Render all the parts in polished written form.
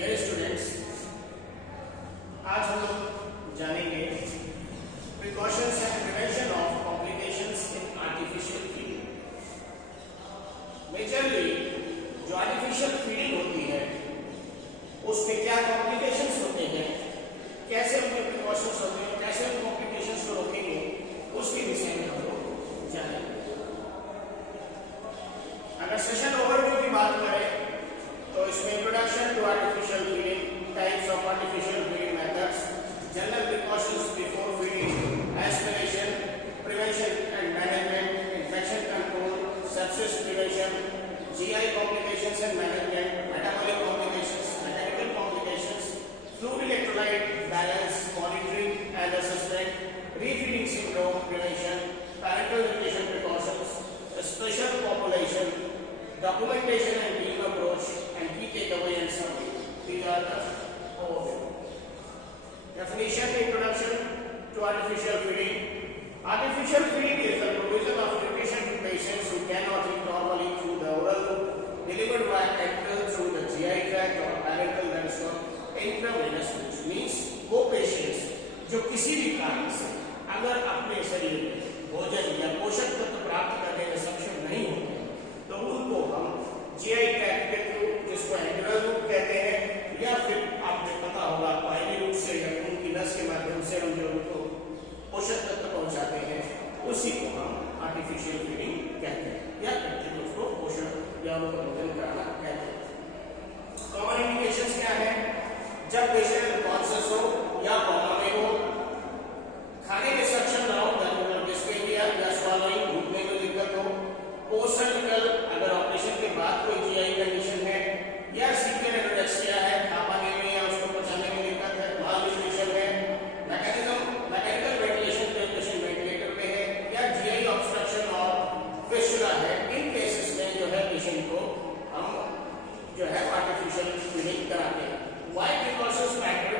Dear students, आज हम लोग जानेंगे precautions and prevention of complications in artificial feeding. Majorly जो आर्टिफिशियल फीडिंग होती है उसमें क्या कॉम्प्लिकेशंस होते हैं, कैसे उनके प्रिकॉशंस होते हैं, कैसे उन कॉम्प्लिकेशंस को रोकेंगे, उसके विषय में हम लोग जानेंगे। अगर सेशन ओवरव्यू की बात करें तो इसमें introduction to artificial feeding, types of artificial feeding methods, general precautions before feeding, aspiration, prevention and management, infection control, sepsis prevention, GI complications and management, metabolic complications, mechanical complications, fluid electrolyte balance monitoring and assessment, refeeding syndrome prevention, parenteral nutrition precautions, special population, documentation and team approach, and key takeaway and summary. These are the overview. Definition, introduction to artificial feeding. Artificial feeding is the provision of nutrition to patients who cannot eat normally through the oral route, delivered by enteral through the GI tract or parental that is called intravenous route. Means वो patients जो किसी भी कारण से अगर अपने शरीर में भोजन या पोषक तत्व प्राप्त करने में सक्षम नहीं होते तो उनको हम जीआई ट्रैक्ट के थ्रू, जिसको एंट्रल रूट कहते हैं, या फिर आपको पता होगा पाइली रूट से या उनकी नस के माध्यम से हम जो उनको पोषक तत्व पहुंचाते हैं उसी को हम आर्टिफिशियल फीडिंग कहते हैं, या कहते हैं उसको पोषण या उनको भोजन कराना कहते हैं। कॉमन इंडिकेशंस क्या है? जब पेशेंट कॉन्शियस हो या कोमा में हो, खाने में सक्षम ना हो, डिस्पेनिया या स्वॉलोइंग घुटने में दिक्कत हो, पोस्टरल अगर ऑपरेशन के बाद कोई जीआई कंडीशन है, या सीवियर एनोरेक्सिया है, खा पाने में या उसको पचाने में दिक्कत है, मालन्यूट्रिशन है, मैकेनिकल वेंटिलेशन पे पेशेंट वेंटिलेटर पे है, या जीआई ऑब्स्ट्रक्शन और फिस्टुला है, इन केसेस में जो है पेशेंट को हम जो है आर्टिफिशियल फीडिंग कराते हैं। Why? Because matter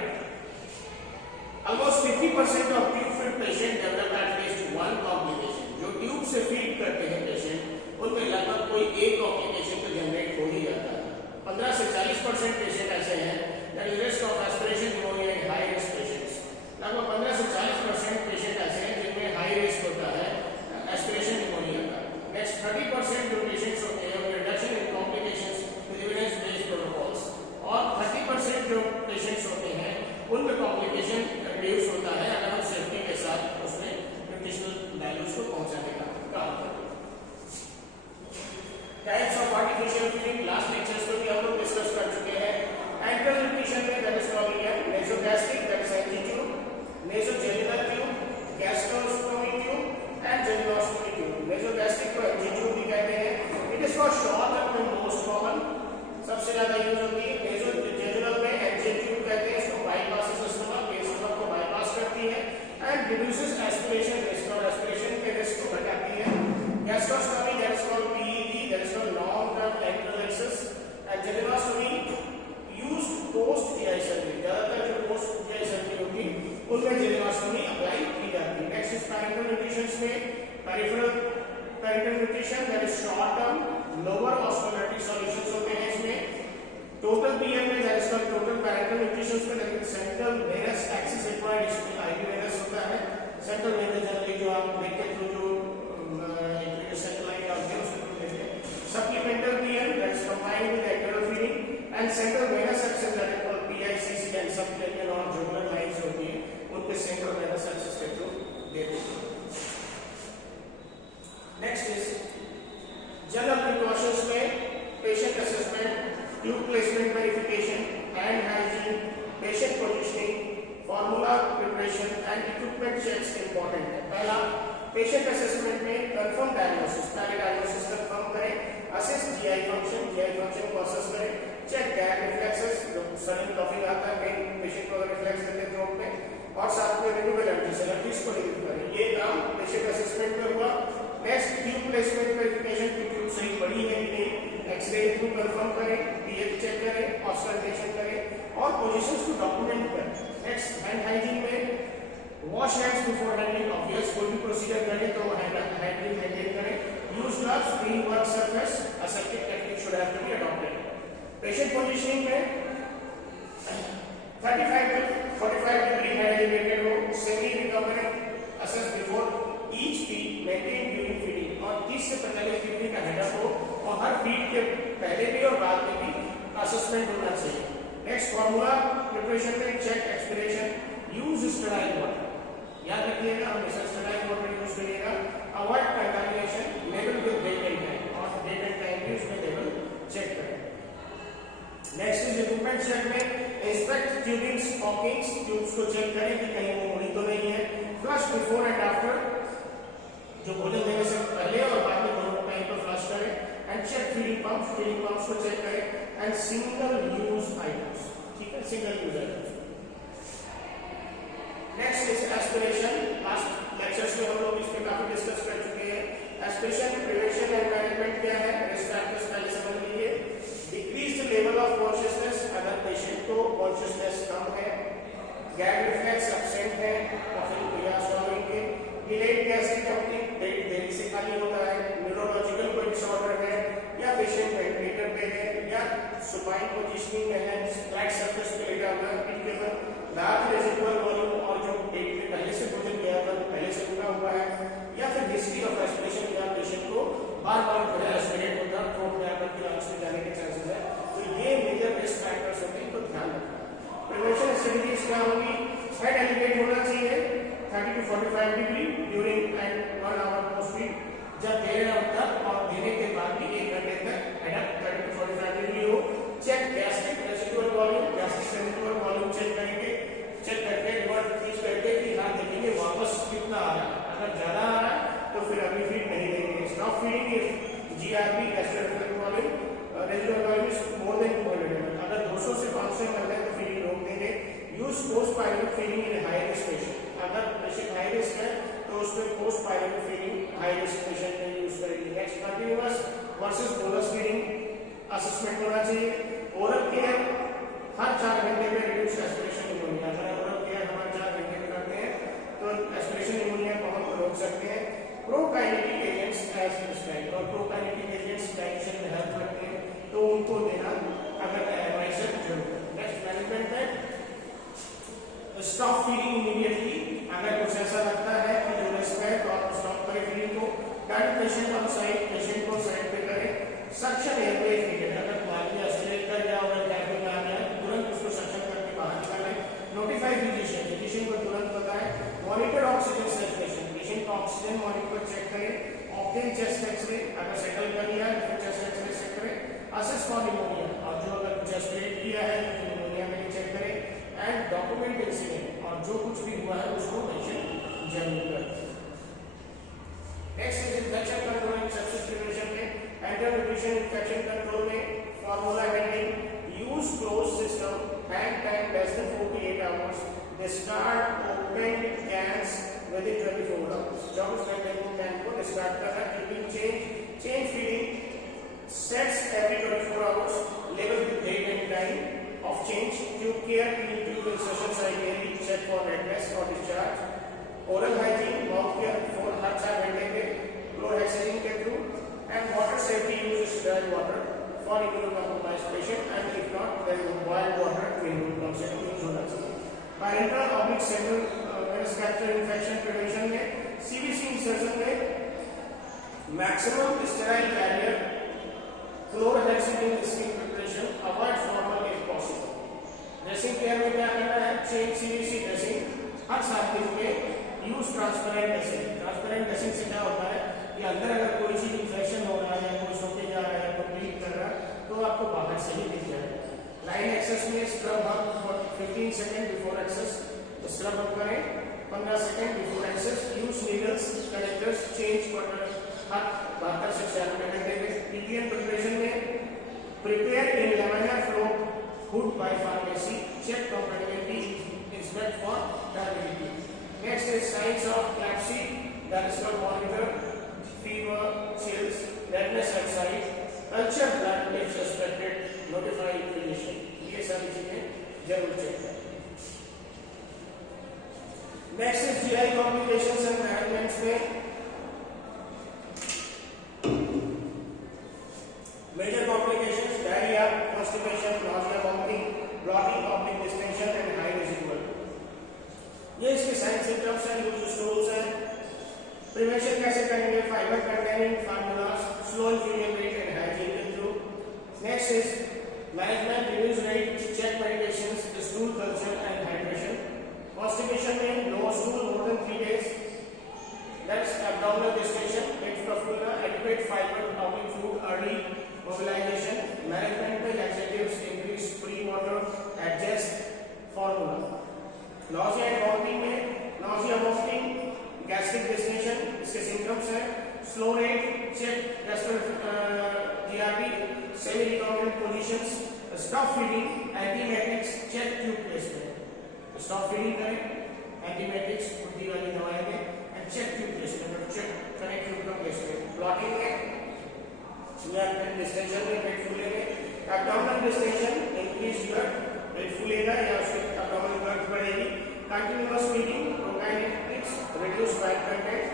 almost 50% of tube feed patient develop at least one complication. जो ट्यूब से फीड करते हैं पेशेंट उनमें लगभग कोई एक कॉम्प्लिकेशन तो जनरेट हो ही जाता है। 15 से 40% पेशेंट ऐसे हैं that is risk of aspiration pneumonia in high risk patients. लगभग 15 से 40% पेशेंट ऐसे हैं जिनमें हाई रिस्क होता है एस्पिरेशन न्यूमोनिया का। नेक्स्ट 30% जो पेशेंट्स होते हैं उनमें reduction in complications with evidence based protocols, और 30% जो पेशेंट्स होते हैं उनमें कॉम्प्लिकेशन रिड्यूस होता है अगर हम सेफ्टी के साथ उसमें न्यूट्रिशनल वैल्यूज को पहुंचाने का काम करते हैं। Types of artificial feeding last lectures में भी हम लोग डिस्कस कर चुके हैं। एंट्रल न्यूट्रिशन में that is called nasogastric, that is NG tube, nasojejunal tube, gastrostomy tube and jejunostomy tube. Nasogastric को एंटी ट्यूब भी कहते हैं। It is for short and most common, सबसे ज्यादा यूज होती है। नेसोजेनिनल में एंटी ट्यूब कहते हैं, इसको बाईपास स्टमक के स्टमक को बाईपास करती है एंड रिड्यूसेस एस्पिरेशन रिस्क, और एस्पिरेशन के रिस्क को घटाती है। Gastrostomy that is called that is called long-term enteral access, and jejunostomy used post GI surgery। ज्यादातर जो post GI surgery होती है उनमें jejunostomy अप्लाई की जाती है। नेक्स्ट इज parenteral nutrition में parenteral nutrition that is short-term lower osmolarity solutions होते हैं इसमें। total PM में that is called total parenteral nutrition में that is central venous access required, इसमें IV venous होता है। central venous जनरली जो आप देखते थ्रू जो supplemental PM that is combined with enteral feeding, and central venous access that is called PICC, and subclavian और jugular lines होती हैं उनके central venous access के थ्रू देते हैं। Next is general precautions में patient assessment, tube placement verification, hand hygiene, patient positioning, formula preparation and equipment checks important है। पहला पेशेंट असेसमेंट में कंफर्म डायग्नोसिस, पहले डायग्नोसिस कंफर्म करें, असेस जीआई फंक्शन को असेस करें, चेक गैप रिफ्लेक्सेस, जो sudden coughing आता है मेन पेशेंट को अगर रिफ्लेक्स देते हैं थ्रोट में, और साथ में रिमूवल एलर्जीज को रिमूव करें। ये काम पेशेंट असेसमेंट में हुआ। नेक्स्ट ट्यूब प्लेसमेंट वेरिफिकेशन की ट्यूब सही पड़ी है कि नहीं, एक्सरे थ्रू कंफर्म करें, पीएच चेक करें, ऑस्कल्टेशन करें और पोजीशंस को डॉक्यूमेंट करें। नेक्स्ट हैंड हाइजीन में wash hands before handling, obvious कोई भी प्रोसीजर करें तो हैंडलिंग मेंटेन करें। Use gloves, clean work surface, aseptic technique should have to be adopted। Patient positioning में 35 to 45 degree head elevated हो, semi recurrent assess before each feed maintained during feeding, और 30 से 45 degree का head-up हो और हर feed के पहले भी और बाद में भी असेसमेंट होना चाहिए। नेक्स्ट फॉर्मूला प्रिपरेशन में check expiration, use sterile water, याद रखिएगा हमेशा स्टेराइल वाटर यूज करिएगा। अवॉइड कंटामिनेशन, लेवल विद डेट एंड टाइम, और डेट एंड टाइम भी उसमें लेवल चेक करें। नेक्स्ट इज इक्विपमेंट चेक में इंस्पेक्ट ट्यूबिंग्स, कॉकिंग्स, ट्यूब्स को चेक करें कि कहीं वो मुड़ी तो नहीं है। फ्लश बिफोर एंड आफ्टर, जो भोजन देने से पहले और बाद में दोनों टाइम पर फ्लश करें। एंड चेक फीडिंग पंप्स को चेक करें। एंड सिंगल यूज आइटम्स, ठीक है, single use items. Next is aspiration, last lectures में हम लोग इस पे काफी डिस्कस कर चुके हैं। एस्पिरेशन प्रिवेंशन एंड मैनेजमेंट क्या है, रिस्क फैक्टर्स पहले समझ लीजिए। Decrease the level of consciousness, अगर पेशेंट को कॉन्शियसनेस कम है, गैग रिफ्लेक्स एब्सेंट है और फिर या स्वॉलोइंग के, डिलेड गैस्ट्रिक एम्पटी, पेट देरी से खाली होता है, न्यूरोलॉजिकल कोई डिसऑर्डर है, या पेशेंट वेंटिलेटर पे है, या सुपाइन पोजीशनिंग में है, फ्लैट सरफेस पे लेटा हुआ है, पीठ के ऊपर, लार्ज रेसिडुअल वॉल्यूम, और जो पेट में पहले से भोजन किया था पहले से रुका हुआ है, या फिर हिस्ट्री ऑफ एस्पिरेशन, या पेशेंट को बार-बार जो है एस्पिरेट होता है, थ्रोट में आकर के लंग्स में जाने के चांसेस है। तो ये मेजर रिस्क फैक्टर्स होते हैं, इनको ध्यान रखना। प्रिवेंशन स्ट्रेटजीज क्या होगी, हेड एलिवेट होना चाहिए 30 to 45 degree during and 1 hour post feed, जब दे रहे हो तब और देने के बाद भी 1 घंटे तक हेडअप 30 to 45 डिग्री हो। Check gastric residual volume, gastric residual volume check करेंगे, चेक करके रिवर्ट रीच करके कि हाँ देखेंगे वापस कितना आ रहा है, अगर ज्यादा आ रहा है तो फिर अभी फीड नहीं देंगे। Stop feeding if GRB gastric residual volume residual volume is more then 200 ml, अगर 200 से 500 ml है तो फीडिंग रोक देंगे। यूज पोस्ट पायलट फीडिंग इन हाई रिस्क पेशेंट, अगर पेशेंट हाई रिस्क है तो उसमें post pilot feeding high risk patient में यूज करेंगे। Next continuous versus bolus feeding assessment होना चाहिए। ओरल केयर हर 4 घंटे में रिड्यूस एस्पिरेशन निमोनिया, अगर ओरल केयर हर 4 घंटे में करते हैं तो एस्पिरेशन निमोनिया को हम रोक सकते हैं। प्रोकाइनेटिक एजेंट्स एज प्रिस्क्राइब्ड, और प्रोकाइनेटिक एजेंट्स डाइजेशन में हेल्प करते हैं तो उनको देना अगर एडवाइजर जरूर। नेक्स्ट मैनेजमेंट है स्टॉप फीडिंग इमीडिएटली, अगर कुछ ऐसा लगता है कि जो रिस्क है तो आप स्टॉप करें फीडिंग को। Guide patient on side, patient को साइड पे करें। सक्शन एयरवे फीड, अगर मान लिया एस्पिरेट कर गया और कैबिन में आ गया तुरंत उसको सक्शन करके बाहर निकालें। नोटिफाई फिजिशियन को तुरंत बताएं। मॉनिटर ऑक्सीजन सैचुरेशन, पेशेंट का ऑक्सीजन मॉनिटर चेक करें। ऑब्टेन चेस्ट एक्सरे, अगर सेटल कर लिया है तो फिर चेस्ट एक्सरे चेक करें। असेस फॉर निमोनिया, और जो अगर कुछ एस्पिरेट किया है तो निमोनिया में चेक करें। एंड डॉक्यूमेंट इंसिडेंट, और जो कुछ भी हुआ है उसको मेंशन जरूर करें। Next is infection control and sepsis prevention में एंटर न्यूट्रिशन इन्फेक्शन कंट्रोल में formula heading use close system, hand time less than 48 hours, discard open cans within 24 hours, जब उस कैन को डिस्कार्ड करना। Keeping change feeding sets every 24 hours, लेवल with date and time of change, tube care, clean tube insertion ideally, check for redness or discharge. Oral hygiene, mouth care before हर 4 घंटे पे chlorhexidine के through, and water safety, use sterile water for immunocompromised patient, and if not then boiled water to immunocompromised use होना चाहिए। Parenteral oblique central venous catheter infection prevention में CVC insertion में maximum sterile barrier, chlorhexidine skin preparation, avoid formal if possible। Dressing care में क्या करना है, change CVC dressing हर 7 दिन में। Use transparent dressing, transparent dressing से क्या होता है कि अंदर अगर कोई चीज इन्फेक्शन हो रहा है या कोई सोके जा रहा है, कोई ब्लीड कर रहा है तो आपको बाहर से ही दिख जाएगा। लाइन एक्सेस में scrub up for 15 second before access, scrub up करें 15 second before access. Use needles connectors change water हर 72 से 96 घंटे में। पीपीएम प्रिपरेशन में prepare in laminar flow hood by pharmacy, check compatibility, inspect for turbidity. Next is signs of epilepsy, that is called monitor, fever, chills, redness at site, culture blood if suspected, notify physician. ये सारी चीजें जरूर check करें। Next is GI complications and managements में major complications, diarrhea, constipation, nausea, vomiting, blotting, distension and slow rate, check GRB, semi-recombinant positions, stop feeding, antiemetics, check tube placement. Stop feeding करें, antiemetics खुदी वाली दवाएं दें, and check tube placement, check करें tube का placement. Blocking में, distension में पेट फूलेंगे, abdominal distension, increase blood, पेट फूलेगा या उसके abdominal blood बढ़ेगी. Continuous feeding, prokinetics, reduce fat content.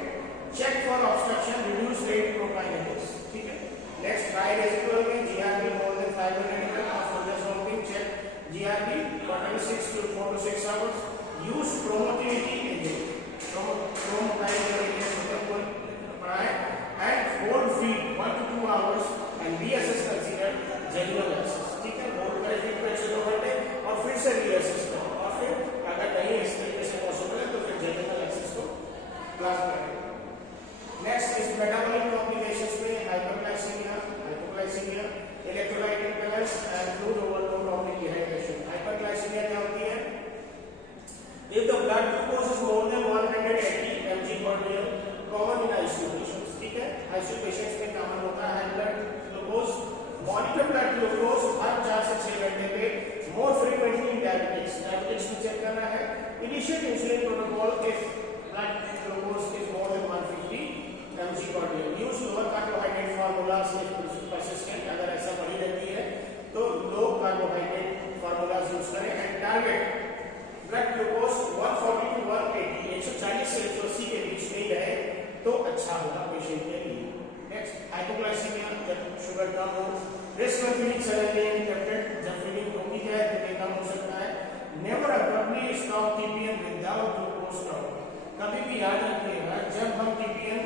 Check for obstruction, reduce rate prokinetics. ठीक है. Next, dry residual में GRB more than 500 ml of further something. Check GRB 46 to 4 to 6 hours. Use chromotility agent. And hold feed 1 to 2 hours and reassess considered general access. ठीक है. hold करें feed को 1 से 2 घंटे और फिर से reassess करें और फिर अगर नहीं इस तरीके से पॉसिबल है तो फिर जनरल एक्सेस को प्लान करें. नेक्स्ट इस मेटाबॉलिक कॉम्प्लिकेशंस में hyperglycaemia, hypoglycaemia, electrolyte imbalance and fluid overload of dehydration. Hyperglycaemia क्या होती है? If the blood glucose is more than 180 mg per ml, common in ICU patients. ठीक है. आईसीयू पेशेंट्स में कॉमन होता है blood glucose. Monitor blood glucose हर 4 से 6 घंटे पे. more frequently in diabetics. Diabetics में चेक करना है. Initiate insulin protocol if blood glucose is more than 150 mg per day. Use lower carbohydrate formulas if persistent. अगर ऐसा बढ़ी रहती है तो low carbohydrate formulas यूज करें and target blood glucose 140 to 180, 140 से 180 के बीच में रहे तो अच्छा होगा पेशेंट के लिए. नेक्स्ट, हाइपोग्लाइसीमिया, जब शुगर कम हो. Risk of feeding selenium tablet, जब फीडिंग होगी है तो कम हो सकता है. Never abruptly stop TPN without glucose stop. कभी भी याद रखिएगा जब हम टीपीएन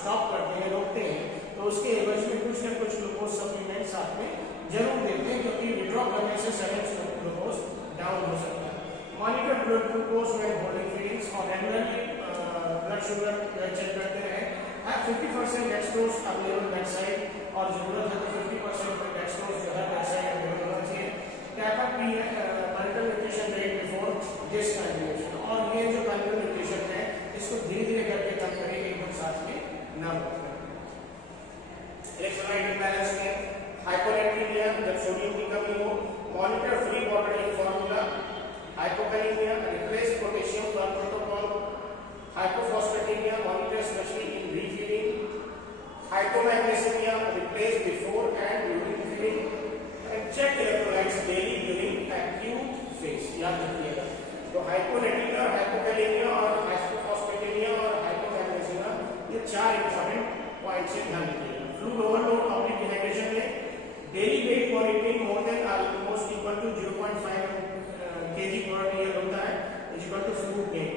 स्टॉप करते हैं, रोकते हैं, तो उसके एवज में कुछ न कुछ ग्लूकोज सप्लीमेंट साथ में जरूर देते हैं क्योंकि विड्रॉ करने से सडन ग्लूकोज डाउन हो सकता है. Monitor blood glucose when holding feedings और रेगुलरली ब्लड शुगर चेक करते रहे. 50% डेक्सट्रोज अवेलेबल बेडसाइड और जरूरत है तो 50% पर डेक्सट्रोज जो है बेडसाइड अवेलेबल होना चाहिए. Tap up multiple nutrition rate before discontinuation. और ये जो मल्टीपल न्यूट्रिशन है इसको धीरे धीरे करके कम करें, एकदम साथ में ना बढ़े. इलेक्ट्रोलाइट इम्बैलेंस में हाइपोनेट्रीमिया, जब सोडियम की कमी हो. Monitor free water in formula. Hypokalemia, replace potassium पर protocol. Hypophosphatemia, monitor especially in refeeding. Hypomagnesemia, replace before and during feeding. And check electrolytes daily during acute phase. याद रखिएगा. तो हाइपोनेट्रिमिया, hypokalemia और हाइपोफॉस्फेटेमिया और हाइपोमैग्नेसिमिया ये 4 इंपॉर्टेंट पॉइंट्स हैं, ध्यान रखिएगा. फ्लूइड ओवरलोड और डिहाइड्रेशन में daily weight monitoring more than almost equal to 0.5 kg per year होता है, is equal to fluid gain.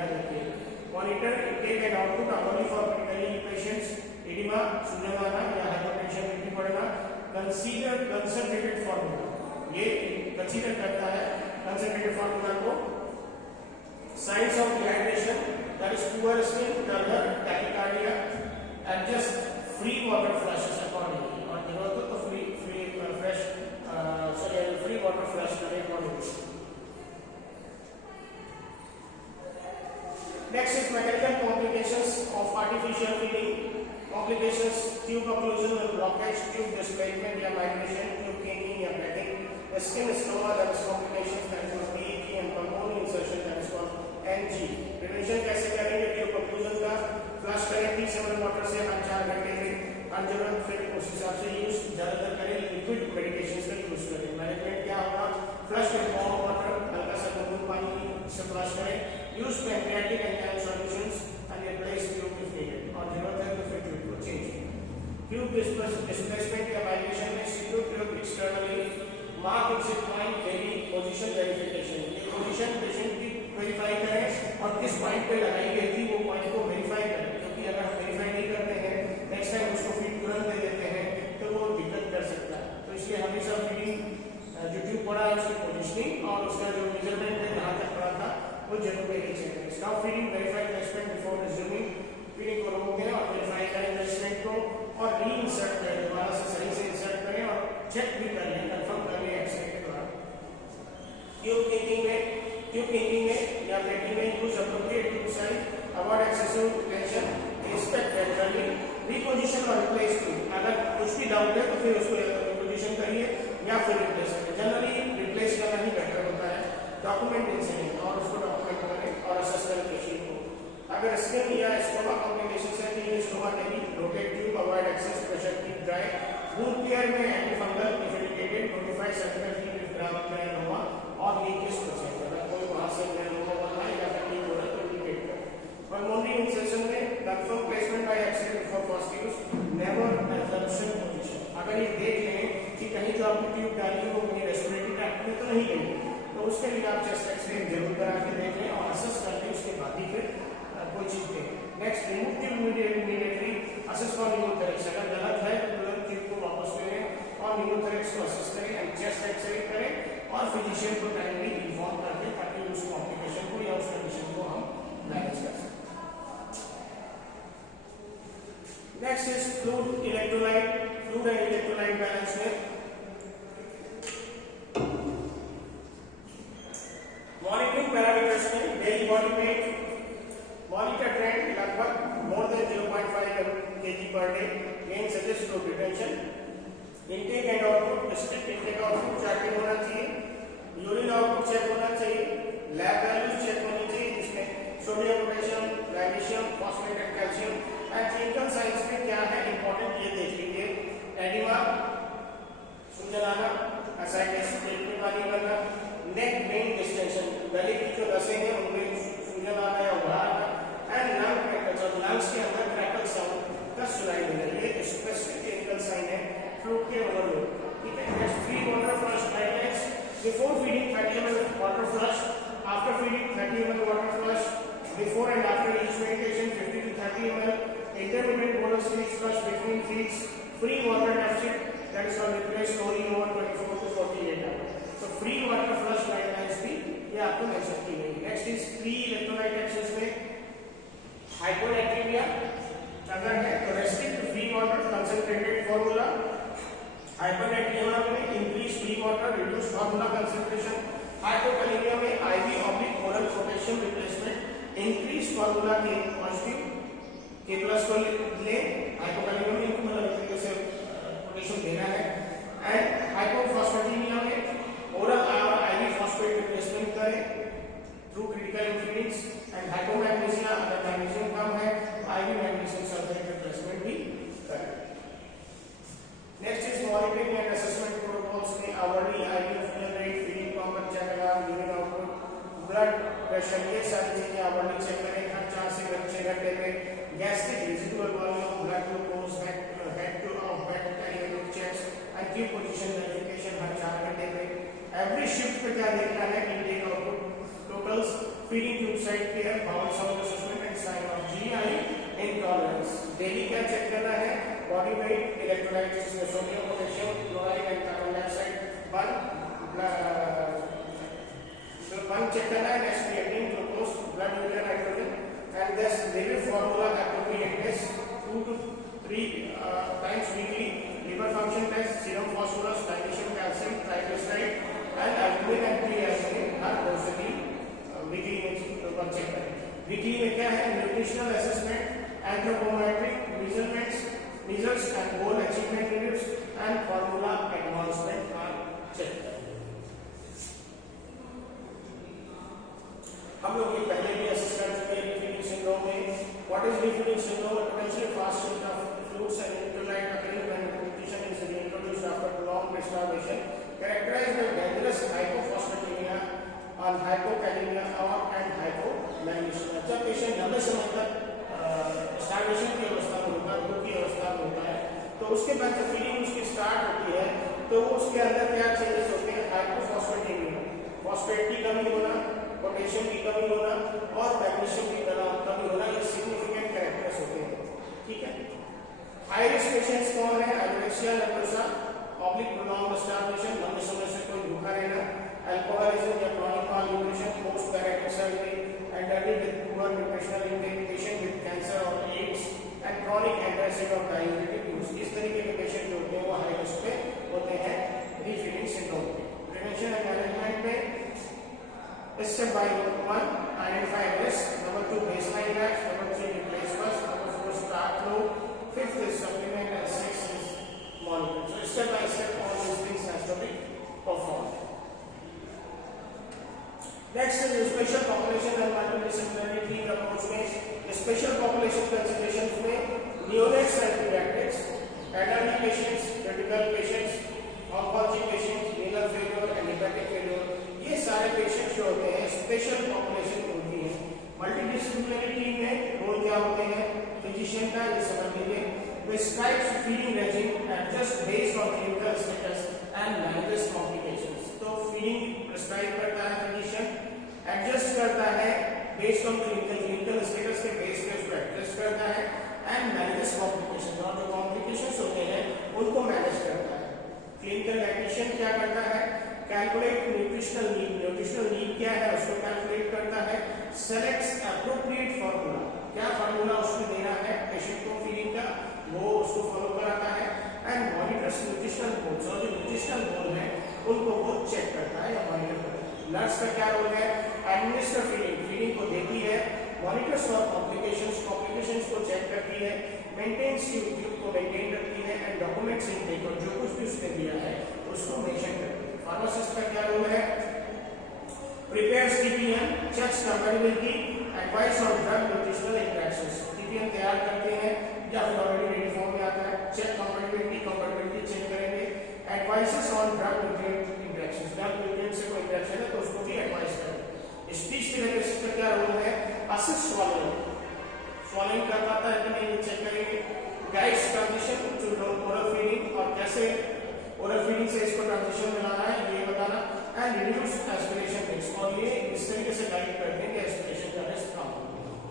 याद रखिएगा. Monitor intake and output only for critically patients. Edema, सूजन आना या hypertension भी पड़ेगा. Consider concentrated formula. ये consider करता है concentrated formula को. Signs of dehydration, that is poor skin, color, tachycardia. Adjust free water flushes accordingly. और जरूरत हो तो free water flush करें accordingly. Next is mechanical complications of artificial feeding. Complications: tube occlusion and blockage, tube displacement या migration, tube kinking या plating, skin stoma, that is complications, that is called PET, and pulmonary insertion, that is called NG. Prevention कैसे करेंगे? tube occlusion का flush करें 30 water से हर 4 घंटे में. अनजरूरत फिर उस हिसाब से यूज ज्यादातर करें. लिक्विड मेडिकेशंस का यूज करें. मैनेजमेंट क्या होगा? फ्लश विद वार्म वाटर, हल्का सा गुनगुन पानी से फ्लश करें. Use pancreatic enzyme solutions and replace tube if needed. और जरूरत है तो फिर ट्यूब को चेंज करें. ट्यूब डिस्प्लेसमेंट या माइग्रेशन में secure tube externally. Mark exit point daily position verification. ये पोजीशन पेशेंट की वेरीफाई करें और किस पॉइंट पे लगाई गई थी वो पॉइंट को वेरीफाई करें, क्योंकि अगर हम वेरीफाई नहीं करते हैं नेक्स्ट टाइम उसको फीड तुरंत दे देते हैं तो वो दिक्कत कर सकता है. तो इसलिए हमेशा फीडिंग जो ट्यूब पड़ा है उसकी पोजीशनिंग और उसका जो मेजरमेंट है कहाँ तक पड़ा था वो जरूर लेके चेक करें. Stop feeding, verify placement before resuming. Feeding को रोकें और वेरीफाई करें प्लेसमेंट को और री इंसर्ट करें. दोबारा से सही से इंसर्ट करें और चेक भी कर लें, कंफर्म कर लें एक्सरे के द्वारा. ट्यूब किंकिंग में या प्लेटिंग में use appropriate tube size, avoid excessive tension, inspect regularly है तो फिर उसको या तो रिपोजिशन करिए या फिर रिप्लेस करिए। जनरली रिप्लेस करना ही बेटर होता है। डॉक्यूमेंट इंसिडेंट और उसको डॉक्यूमेंट करें और असेस करें पेशेंट को। अगर स्किन या स्टोमा कॉम्प्लिकेशंस है तो ये स्टोमा टेबी, rotate tube, avoid excess pressure, keep dry. Wound care में antifungal if indicated, notify surgical team if granuloma और लीकेज प्रोसेस। अगर कोई वहां से ग्रानुलोमा बना है या फिर लीक हो रहा है तो इंडिकेट करें। पल्मोनरी इंसेशन में confirm placement by X-ray before first use, never absorption position. अगर ये देख लें कि कहीं जो आपने ट्यूब डाली है वो कहीं रेस्पिरेटरी ट्रैक्ट में तो नहीं गई, तो उसके लिए आप चेस्ट एक्सरे जरूर करा के देख लें और असेस कर लें, उसके बाद ही फिर कोई चीज दें। Next, remove tube immediately, assess for pneumothorax. अगर गलत है तो तुरंत ट्यूब को वापस ले लें और न्यूमोथोरैक्स को असेस करें एंड चेस्ट एक्सरे करें और फिजिशियन को टाइमली इन्फॉर्म कर दें ताकि उस कॉम्प्लिकेशन को या उस कंडीशन को हम मैनेज कर सकें। Next is fluid electrolyte, fluid and electrolyte balance में मॉनिटरिंग पैरामीटर्स में daily body weight, monitor trend लगभग more than 0.5 kg per day, gain suggest fluid retention, intake and output, strict intake output checking होना चाहिए, urine output check होना चाहिए, lab values check होनी चाहिए जिसमें sodium, potassium, magnesium, phosphate and calcium. And clinical science में क्या है इंपॉर्टेंट ये देख लीजिए, एडिमा, सूजन आना, एसाइटिस, पेट में पानी भरना, नेक वेन डिस्टेंशन, गले की जो नसें हैं उनमें सूजन आना या उभार आना, एंड लंग क्रैकल्स, और लंग्स के अंदर क्रैकल साउंड का सुनाई देना, ये स्पेसिफिक क्लिनिकल साइन है फ्लूइड के ओवरलोड। ठीक है। Next, free water flush guidelines, before feeding 30 ml water flush, after feeding 30 ml water flush, before and after each medication 50 to 30 ml, intermittent bolus feeds flush between feeds, free water deficit, that is called replace snoring over 24 to 48 hours. So free water flush guidelines भी ये आपको mention की गई। Next is pre electrolyte excess में hyponatraemia अगर है तो restrict free water concentrated formula, hyponatraemia में increase free water reduce formula concentration, hypokalaemia में IV oblique oral potassium replacement, increase formula के पॉजिटिव के प्लस को ले, हाइपोकैलेमिया में इनको मतलब तरीके से पोटेशियम देना है। एंड हाइपोफॉस्फेटेमिया में ओरल आईवी फॉस्फेट रिप्लेसमेंट करें थ्रू क्रिटिकल फीडिंग्स। एंड हाइपोमैग्नीसिया अगर मैग्नीशियम कम है आईवी मैग्नीशियम सल्फेट रिप्लेसमेंट भी करें। Next is monitoring and assessment protocols में hourly IV fluid rate, feeding कॉम्पन check alarm, urine output, blood pressure, ये सारी चीजें आवरली चेक करें हर 4 से 6 घंटे में। Gastric residual volume, blood glucose, head to calorie checks and की पोजीशन वेरिफिकेशन हर 4 घंटे में। एवरी शिफ्ट पे क्या देखना है, intake output totals, feeding tube side care, bowel sound assessment and sign off GI intolerance. Daily क्या चेक करना है, बॉडी वेट, इलेक्ट्रोलाइट्स जिसमें sodium, potassium, chloride and carbon dioxide, one check करना है, next creatinine, glucose, blood urea nitrogen and this liver formula appropriate test 2 to 3 times weekly, liver function test, serum phosphorus, magnesium, calcium, triglyceride and albumin and creatinine हर 2 से 3 weekly में check करें। Weekly में क्या है, nutritional assessment, anthropometric measurements, measures and goal achievement reviews and formula advancement are checked। हम लोग ये पहले भी असेस कर चुके हैं रीफीडिंग सिंड्रोम में। What is refeeding syndrome? A potentially fast shift of fluids and electrolyte occurring when nutrition is reintroduced after prolonged starvation, characterized by dangerous hypophosphatemia और hypokalemia and hypomagnesemia। जब पेशेंट लंबे समय तक starvation की अवस्था में होता है, भूख की अवस्था में होता है, तो उसके बाद जब फीडिंग उसकी स्टार्ट होती है तो उसके अंदर क्या चेंजेस होते हैं, हाइपोफॉस्फेटेमिया, फॉस्फेट की कमी होना, पोटेशियम की कमी होना और मैग्नीशियम की कमी होना, ये सिग्निफिकेंट कैरेक्टर्स होते हैं। ठीक है। हाई रिस्क पेशेंट्स कौन है? Anorexia nervosa, oblique prolonged starvation, लंबे समय से कोई भूखा रहना, अल्कोहलिज्म या chronic malnutrition, post bariatric surgery, elderly with poor nutritional intake, patient with cancer or AIDS and chronic antacid or diuretic use। इस तरीके के पेशेंट जो होते हैं वो हाई रिस्क पे होते हैं रीफीडिंग सिंड्रोम के। प्रिवेंशन एंड मैनेजमेंट में step by 1 identify risk, number 2 baseline labs, number 3 replace first, number 4 start low, 5th is supplement and 6th is monitor। step by step all these things has to be performed. Next is special population and multidisciplinary approach में special population considerations में neonates and pediatrics, elderly patients, critical patients, oncology patients, renal failure and hepatic failure, ये सारे patients जो होते हैं special population होती है। Multidisciplinary team में रोल क्या होते हैं, फिजिशियन का ये समझ लीजिए, prescribes feeding regime adjust based on clinical status and manages complications. तो फीडिंग प्रिस्क्राइब करता है फिजिशियन, एडजस्ट करता है बेस्ड ऑन क्लिनिकल स्टेटस के बेस पे उसको एडजस्ट करता है एंड मैनेजेस कॉम्प्लिकेशंस, और जो कॉम्प्लिकेशंस होते हैं उनको मैनेज करता है। क्लिनिकल डायटीशियन क्या करता है, कैलकुलेट न्यूट्रिशनल नीड क्या है उसको कैलकुलेट करता है, सेलेक्ट्स एप्रोप्रिएट फार्मूला, क्या फार्मूला उसको देना है पेशेंट को फीडिंग का वो उसको फॉलो कराता है एंड मॉनिटर्स न्यूट्रिशनल गोल्स, और जो न्यूट्रिशनल गोल है उनको वो चेक करता है या मॉनिटर करता है। नर्स का क्या रोल है, एडमिनिस्टर फीडिंग को देती है, मॉनिटर्स फॉर कॉम्प्लिकेशंस को चेक करती है, मेंटेन्स ट्यूब को मेंटेन रखती है एंड डॉक्यूमेंट्स इनटेक और जो कुछ भी उसने दिया है उसको मेंशन करती है। फार्मासिस्ट का क्या रोल है, prepares TPM, checks compatibility, advice on drug nutritional interactions. TPM तैयार करते हैं या फिर ऑलरेडी रेडी फॉर्म में आता है, चेक कंपैटिबिलिटी चेक करेंगे, advices on drug nutrient interactions, drug nutrient से कोई इंटरैक्शन है तो उसको भी एडवाइस करेंगे। स्पीच थेरेपिस्ट का क्या रोल है, असिस्ट स्वॉलोइंग कर पाता है कि नहीं चेक करेंगे, guides transition to oral feeding और कैसे ओरल फीडिंग से इसको ट्रांजिशन में लाना है ये बताना एंड रिड्यूस एस्पिरेशन रिस्क, और ये इस तरीके से गाइड करते हैं कि एस्पिरेशन का रिस्क कम हो।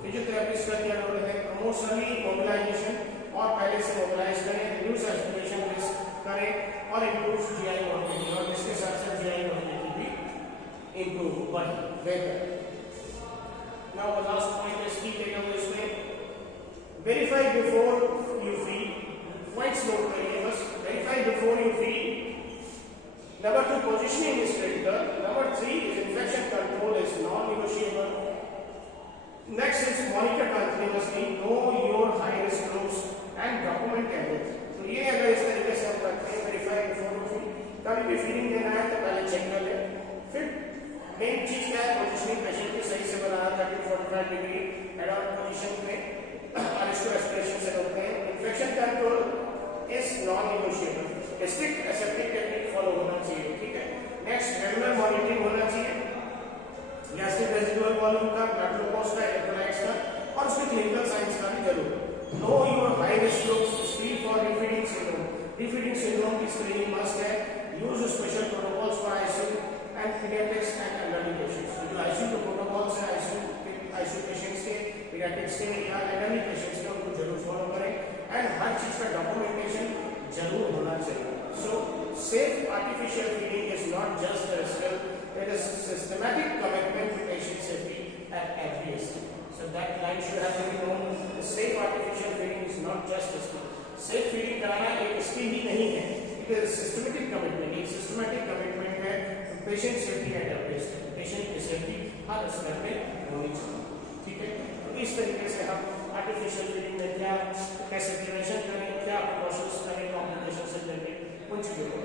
फिजियोथेरेपिस्ट का क्या रोल है, प्रमोट अर्ली मोबिलाइजेशन और पहले से मोबिलाइज करें, रिड्यूस एस्पिरेशन रिस्क करें और इंप्रूव जीआई मोबिलिटी, और इसके साथ साथ जीआई मोबिलिटी भी इंप्रूव बने बेहतर। Now the last point is की टेकअवेज में verify before you feed, points note करिए बस, verify before you feed. Number 2, positioning is critical. Number 3 is infection control is non-negotiable. Next is monitor continuously, know your high risk groups and document everything. तो ये अगर इस तरीके से हम करते हैं, वेरीफाई बिफोर यू फीड, कभी भी फीडिंग देना है तो पहले चेक कर लें। फिर मेन चीज क्या है, पोजिशनिंग पेशेंट की सही से बनाना 30-45 डिग्री एडॉप्ट पोजिशन में और इसको एस्पिरेशन से रोकते हैं। Infection control is non-negotiable, strict aseptic technique follow होना चाहिए, ठीक है। नेक्स्ट, रेगुलर मॉनिटरिंग होना चाहिए गैस्ट्रिक रेजिडुअल वॉल्यूम का, ब्लड ग्लूकोज का, इलेक्ट्रोलाइट्स का और उसके क्लिनिकल साइंस का भी जरूर। Know your high risk groups, screen for refeeding syndrome की स्क्रीनिंग मस्ट है, use special protocols for ICU and paediatrics and elderly patients. जो आईसीयू के प्रोटोकॉल्स हैं आईसीयू पेशेंट्स के, पीडियाट्रिक्स के या एल्डरली पेशेंट्स के, उनको जरूर फॉलो करें एंड हर चीज का डॉक्यूमेंटेशन जरूर होना चाहिए। So safe artificial feeding is not just a skill, it is a systematic commitment to patient safety at every stage. So that line should have been known. The safe artificial feeding is not just a skill. Safe feeding कराना एक skill ही नहीं है, it is a systematic commitment. एक systematic commitment है to patient safety at every stage. Patient की safety हर स्तर पे होनी चाहिए, ठीक है। तो इस तरीके से हम आर्टिफिशियल फीडिंग में क्या कैसे प्रिवेंशन करें, क्या प्रिकॉशंस करें, कॉम्प्लिकेशन से रिलेटेड उन चीजों को